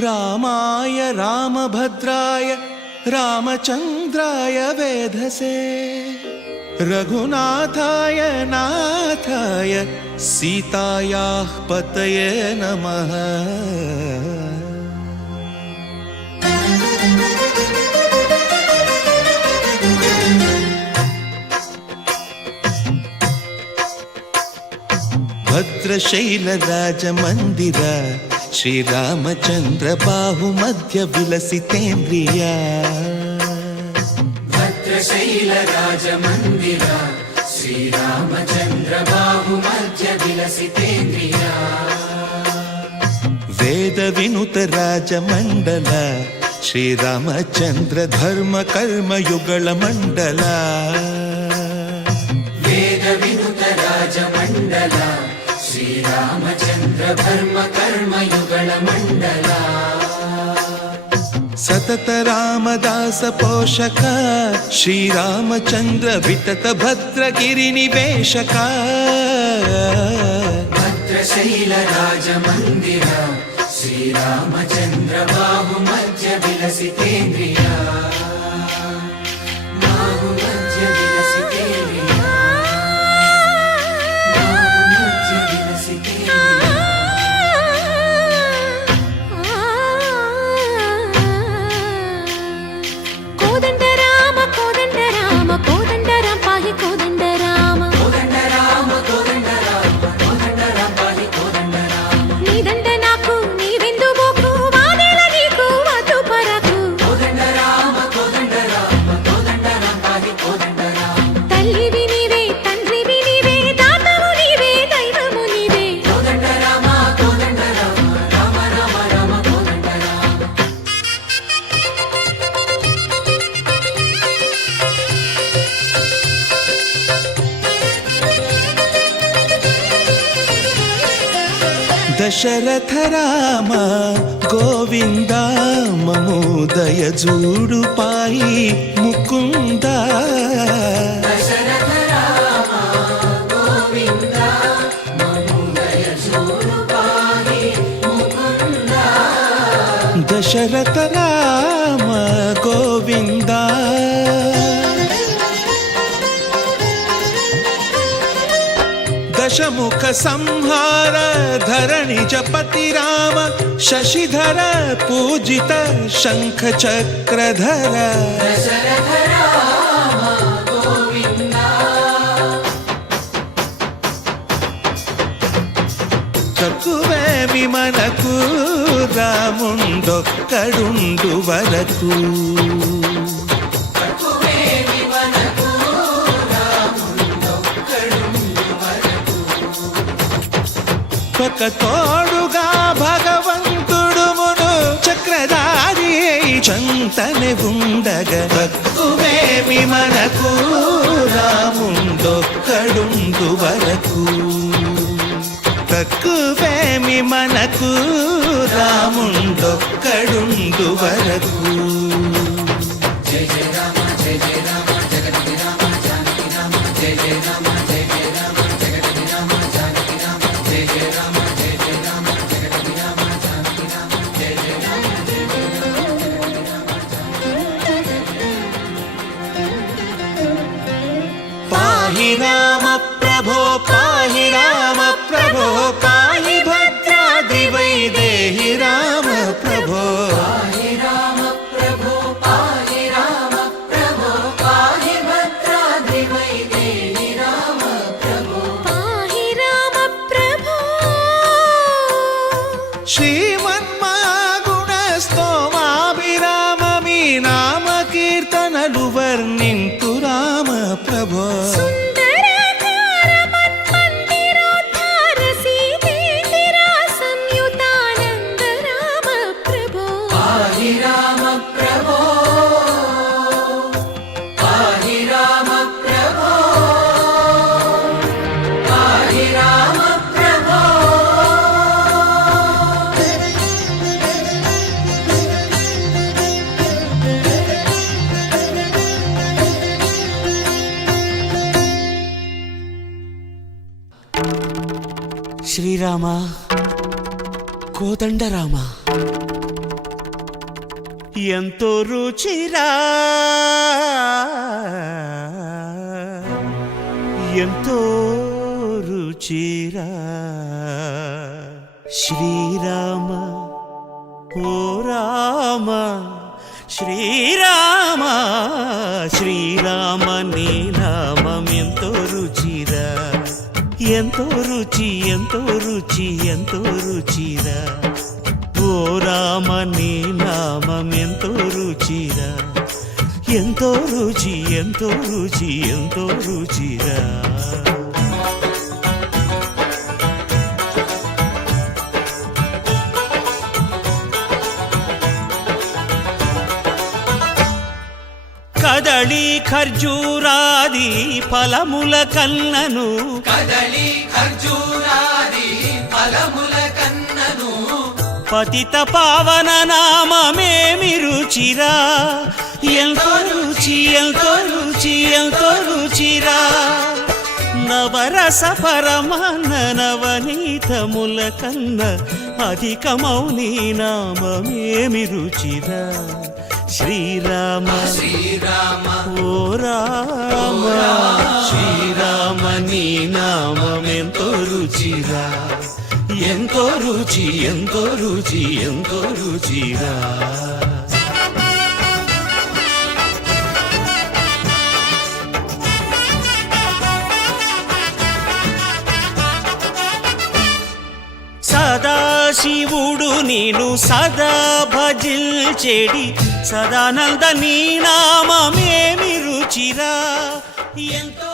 रामाय रामभद्राय रामचन्द्राय वेधसे रघुनाथाय नाथाय सीतायाः पतये नमः। भद्रशैलराजमन्दिर श्रीरामचन्द्र बाहुमध्य विलसितेन्द्रिया। भद्रशैलराजमन्दिर श्रीरामचन्द्र बाहुमध्य विलसितेन्द्रिया। वेदविनुत राजमण्डल श्रीरामचन्द्र धर्म कर्म युगल मण्डल। वेदविनुत राजमण्डल श्रीरामचन्द्र धर्म कर्म युगल मण्डल। सतत रामदास पोषक श्रीरामचन्द्र वितत भद्रगिरि निवेशक। भद्रशैलराजमन्दिर श्रीरामचन्द्र बाहुमध्य विलसितेन्द्रिया। बाहुमध्य विलसितेन्द्रिया। बाहुमध्य विलसितेन्द्रिया। कोदंड राम कोदंड राम कोदंड राम पाहि कोदंड राम। कोदंड राम कोदंड राम कोदंड राम पाहि कोदंड राम। नी दंड नाकु नी विंदु बोकु वादेला नीकु वधु परकु। कोदंड राम पाहि कोदंड राम। तल्लिवि नीवे तंड्रिवि नीवे दातवु नीवे दैवमु नीवे। कोदंड राम राम राम राम कोदंड राम। दशरथ राम गोविंद ममोदय जूडु पाहि मुकुंद। दशरथ राम गोविंद ममोदय जूडु पाहि मुकुंद। दशरथ राम गोविंद दशमुख संहार धरणि जपति राम शशिधर पूजित शंख चक्रधर। दशरथ राम गोविंद। తక్కువేమి మనకు రాముండొక్కడుండు వరకు। తక్కువేమి మనకు రాముండొక్కడుండు వరకు। ఒక తోడుగా భగవంతుడు మును చక్రధారి చంతనే ఉండగా తక్కువేమి మనకు రాముండొక్కడుండు వరకు। తక్కువేమి మనకు రాముండొక్కడుండు వరకు। జయ జయ రామ జయ జయ రామ జగతి రామ జానకి రామ జయ జయ రామ జయ జయ రామ జగతి రామ జానకి రామ జయ జయ రామ జయ జయ రామ జగతి రామ జానకి రామ జయ జయ రామ జయ జయ రామ జగతి రామ జానకి రామ। పాహి రామ ప్రభో పాహి రామ ప్రభో పాహి భద్రాద్రి వైదేహి రామ ప్రభో। పాహి రామ ప్రభో పాహి రామ ప్రభో పాహి భద్రాద్రి వైదేహి రామ ప్రభో। पाहि राम प्रभो। శ్రీమన్మాగుణ స్తోమాభిరామ మీ నామ కీర్తనలు వర్ణింతు రామ ప్రభో। सुन्दराकार मन्मन्दिरोद्धार सीतेन्दिरा संयुतानन्द राम प्रभो। पाहि राम प्रभो पाहि राम प्रभो पाहि राम प्रभो। శ్రీరామ కోదండ రామ ఎంతో రుచిరా ఎంతో రుచిరా శ్రీరామ ఓ రామ శ్రీరామ శ్రీరామ నీ నామం ఎంతో రుచిరా ఎంతో రుచి ఎంతో రుచి ఎంతో రుచిరా ఓ రామ నీ నామం ఎంతో రుచిరా ఎంతో రుచి ఎంతో రుచి ఎంతో రుచిరా కదళి ఖర్జూరాది ఫలముల కన్నను కదలి ఖర్జూరాది ఫలముల కన్నను పతిత పావన నామమేమి రుచిరా ఎంతో రుచి ఎంతో రుచి ఎంతో రుచిరా నవరస పరమాన్న నవనీతముల కన్న అధికమౌని నామమేమి రుచిరా శ్రీరామ శ్రీరామ ఓ రామ శ్రీరామ నీ నామం ఎంతో రుచిరా ఎంతో రుచి ఎంతో రుచి ఎంతో రుచిరా సదాశివుడు నేను సదా భజిల్చెడి సదానంద నీ నామమేమి రుచిరా ఎంతో